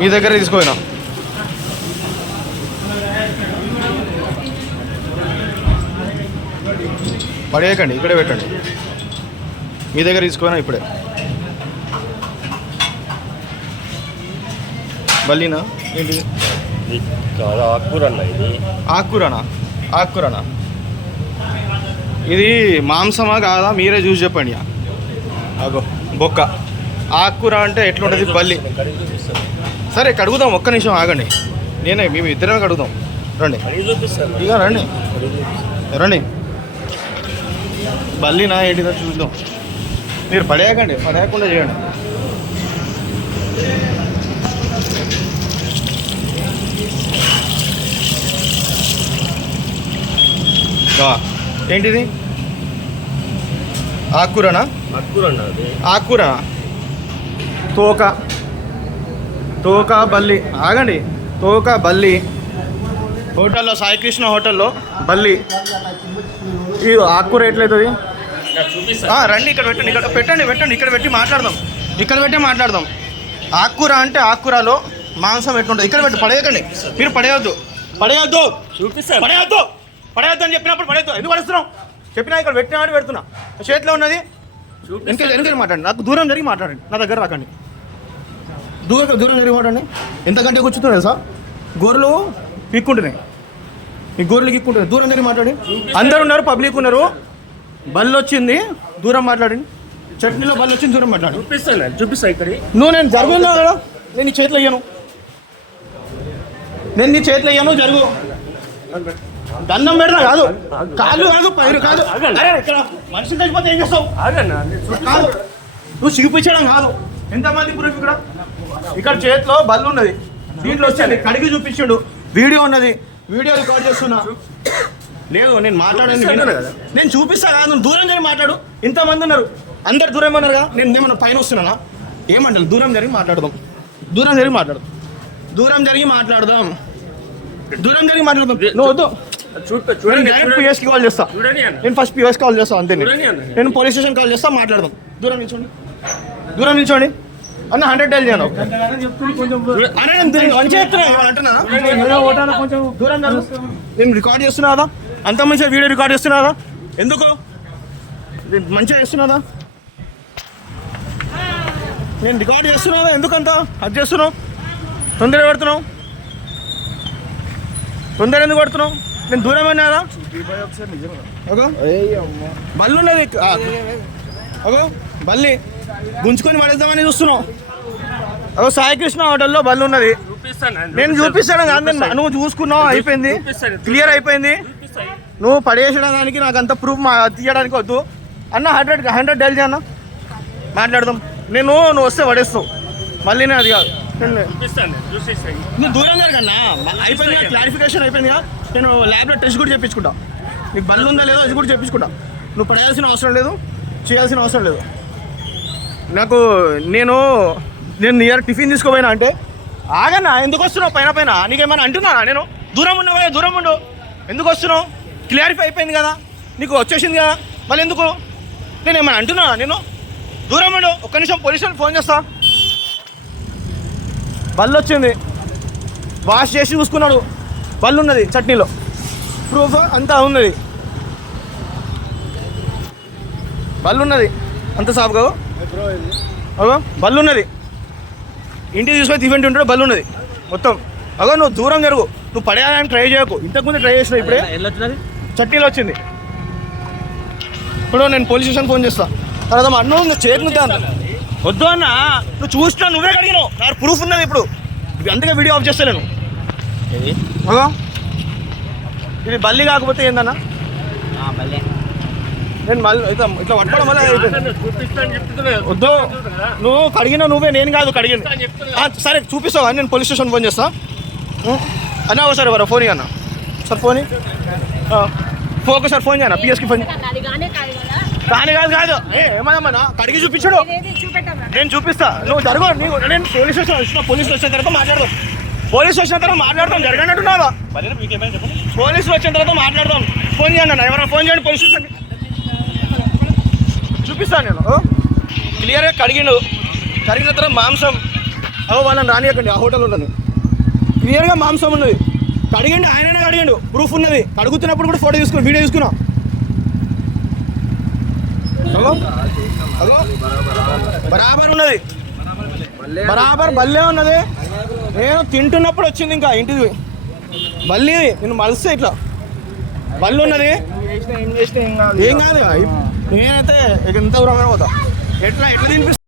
మీ దగ్గర తీసుకోయినా పడేయకండి, ఇక్కడే పెట్టండి. మీ దగ్గర తీసుకోయినా ఇప్పుడే. బల్లినా ఏంటి? ఆకుకూరనా? ఆకుకూరనా? ఇది మాంసమా కాదా మీరే చూసి చెప్పండి. అగో బొక్క. ఆకుకూర అంటే ఎట్లుంటుంది? బల్లి. సరే కడుగుదాం, ఒక్క నిమిషం ఆగండి. మేము ఇద్దరమే కడుగుదాం. రండి ఇక రండి రండి. బల్లినా ఏంటిదో చూద్దాం. మీరు పడేయకండి, పడేయకుండా చేయండి. ఏంటిది? ఆకుకూరనా? ఆకుకూరనా? తోక బల్లి. ఆగండి. తోక బల్లి. హోటల్లో, సాయికృష్ణ హోటల్లో బల్లి. ఇది ఆకుకూర ఎట్లయితుంది? రండి ఇక్కడ పెట్టండి, ఇక్కడ పెట్టండి. ఇక్కడ పెట్టి మాట్లాడదాం. ఆకుకూర అంటే ఆకుకూరలో మాంసం ఎట్లుంటుంది? ఇక్కడ పెట్టి పడేయకండి. మీరు పడేయద్దు అని చెప్పినప్పుడు పడేద్దు. ఎందుకు పడుస్తున్నావు? చెప్పినా ఇక్కడ పెట్టినాడు పెడుతున్నా. చేతిలో ఉన్నది ఎందుకు మాట్లాడండి. నాకు దూరం జరిగి మాట్లాడండి, నా దగ్గర రాకండి. దూరం జరిగి మాట్లాడండి. ఎంతకంటే కూర్చుంటున్నాయి సార్? గొర్రెలు పీక్కుంటున్నాయి, మీ గొర్రెలు గిక్కుంటున్నాయి. దూరం జరిగి మాట్లాడి. అందరు ఉన్నారు, పబ్లిక్ ఉన్నారు. బల్లి వచ్చింది, దూరం మాట్లాడండి. చట్నీలో బల్లి వచ్చింది, దూరం మాట్లాడు. చూపిస్తా ఇక్కడ. నేను జరుగుతున్నా కదా, నేను నీ చేతిలో ఇయ్యను. జరుగు. దండం పెడతా కాదు, కాళ్ళు కాదు, పైరు కాదు. ఇక్కడ మనుషులు చచ్చిపోతే ఏం చేస్తావు? కాదు, నువ్వు సిగిపించడం కాదు. ఎంతమంది ప్రూఫ్ ఇక్కడ చేతిలో బల్లు ఉన్నది, దీంట్లో వచ్చి కడిగి చూపించాడు. వీడియో ఉన్నది, వీడియో రికార్డ్ చేస్తున్నా. లేదు నేను మాట్లాడండి, నేను చూపిస్తా కాదు. నువ్వు దూరం జరిగి మాట్లాడు. ఇంతమంది ఉన్నారు, అందరు దూరం ఉన్నారు కదా. నేను ఏమన్నా పైన వస్తున్నానా? ఏమంటారు? దూరం జరిగి మాట్లాడదాం. నువ్వు వద్దు. డైరెక్ట్ పిఎస్కి కాల్ చేస్తా. నేను ఫస్ట్ పిఎస్కి కాల్ చేస్తాను అంతే. నేను పోలీస్ స్టేషన్ కాల్ చేస్తా, మాట్లాడదాం. దూరం నిల్చోండి అన్న. 100 డైల్ చేయను. నేను రికార్డ్ చేస్తున్నా కదా, అంత మంచిగా వీడియో రికార్డ్ చేస్తున్నా కదా. ఎందుకు మంచిగా చేస్తున్నా? నేను రికార్డ్ చేస్తున్నా, ఎందుకంత అది చేస్తున్నావు? తొందర ఎందుకు పడుతున్నావు? నేను దూరం అయినా బల్లి ఉన్నది. బల్లి గుంజుకొని పడేద్దామని చూస్తున్నావు. సాయికృష్ణ హోటల్లో బల్లి ఉన్నది. నేను చూపిస్తాను కాదు, నువ్వు చూసుకున్నావు, అయిపోయింది, క్లియర్ అయిపోయింది. నువ్వు పడేసడానికి నాకు అంత ప్రూఫ్ తీయడానికి వద్దు అన్న. 100 డైల్ చేయన్న, మాట్లాడదాం. నువ్వు వస్తే పడేస్తావు మళ్ళీ. నేను అది కాదు, నువ్వు దూరం కన్నా అయిపోయింది. క్లారిఫికేషన్ అయిపోయిందిగా. నేను ల్యాబ్లో టెస్ట్ కూడా చేయించుకుంటా. నీకు బల్లి ఉందా లేదో అది కూడా చేయించుకుంటా. నువ్వు పడేయాల్సిన అవసరం లేదు, చేయాల్సిన అవసరం లేదు నాకు. నేను నియర్ టిఫిన్ తీసుకోపోయినా అంటే ఆగన్నా. ఎందుకు వస్తున్నావు పైన? నీకేమైనా అంటున్నానా? నేను దూరం ఉండు. ఎందుకు వస్తున్నావు? క్లారిఫై అయిపోయింది కదా, నీకు వచ్చేసింది కదా, మళ్ళీ ఎందుకు? నేను ఏమైనా అంటున్నానా? నేను దూరం ఉండు. ఒక్క నిమిషం పోలీసు వాళ్ళకి ఫోన్ చేస్తా. బల్లి వచ్చింది, వాష్ చేసి చూసుకున్నాడు. బల్లి ఉన్నది చట్నీలో, ప్రూఫ్ అంతా ఉన్నది. బల్లి ఉన్నది అంత సాఫ్ కాదు. బల్లి ఉన్నది, ఇంటికి తీసుకొని టిఫిన్ ఉంటాడు. బల్లి ఉన్నది మొత్తం. నువ్వు దూరం జరుగు. నువ్వు పడేయాలని ట్రై చేయకు. ఇంతకుముందు ట్రై చేసినావు, ఇప్పుడే చట్నీలో వచ్చింది. ఇప్పుడు నేను పోలీస్ స్టేషన్ ఫోన్ చేస్తా. తర్వాత అన్ను చేతి వద్దు అన్న. నువ్వు చూసినా, నువ్వే అడిగినావు, నాకు ప్రూఫ్ ఉన్నది. ఇప్పుడు అందుకే వీడియో ఆఫ్ చేస్తలేను. ఇది బల్లి కాకపోతే ఏందన్నా? నేను మళ్ళీ ఇట్లా పట్టుకోవడం వల్ల వద్దు. నువ్వు కడిగినా నువ్వే, నేను కాదు కడిగింది. సరే చూపిస్తావా? నేను పోలీస్ స్టేషన్ ఫోన్ చేస్తా అన్న. ఒకసారి ఎవరో ఫోన్ అన్న. సార్ ఫోన్ ఒకసారి ఫోన్ చేయనా? పిఎస్కి ఫోన్ కాదు. ఏమన్నా కడిగి చూపించాడు, నేను చూపిస్తా. నువ్వు జరుగు. నేను పోలీస్ స్టేషన్ వచ్చిన, పోలీసులు వచ్చిన తర్వాత మాట్లాడదాం. జరగనట్టున్నావా? పోలీసులు వచ్చిన తర్వాత మాట్లాడదాం. ఫోన్ చేయండి అన్న, ఎవరైనా ఫోన్ చేయండి పోలీస్ స్టేషన్. చూపిస్తాను నేను. క్లియర్గా కడిగిన తర్వాత మాంసం అదో వాళ్ళని రానియకండి, ఆ హోటల్ ఉన్నది క్లియర్గా మాంసం ఉన్నది. కడిగండి, ఆయననే కడిగండు, ప్రూఫ్ ఉన్నది. కడుగుతున్నప్పుడు కూడా ఫోటో తీసుకున్నా, వీడియో తీసుకున్నా. హలో హలో బరాబర్ ఉన్నది, బరాబర్ బల్లే ఉన్నది. నేను తింటున్నప్పుడు వచ్చింది ఇంకా ఇంటికి బల్లి, నేను మలిస్తే ఇట్లా బల్లి ఉన్నది. ఏం కాదు, నేనైతే ఎంత దూరంగా పోతా. ఎట్లా తినిపిస్తా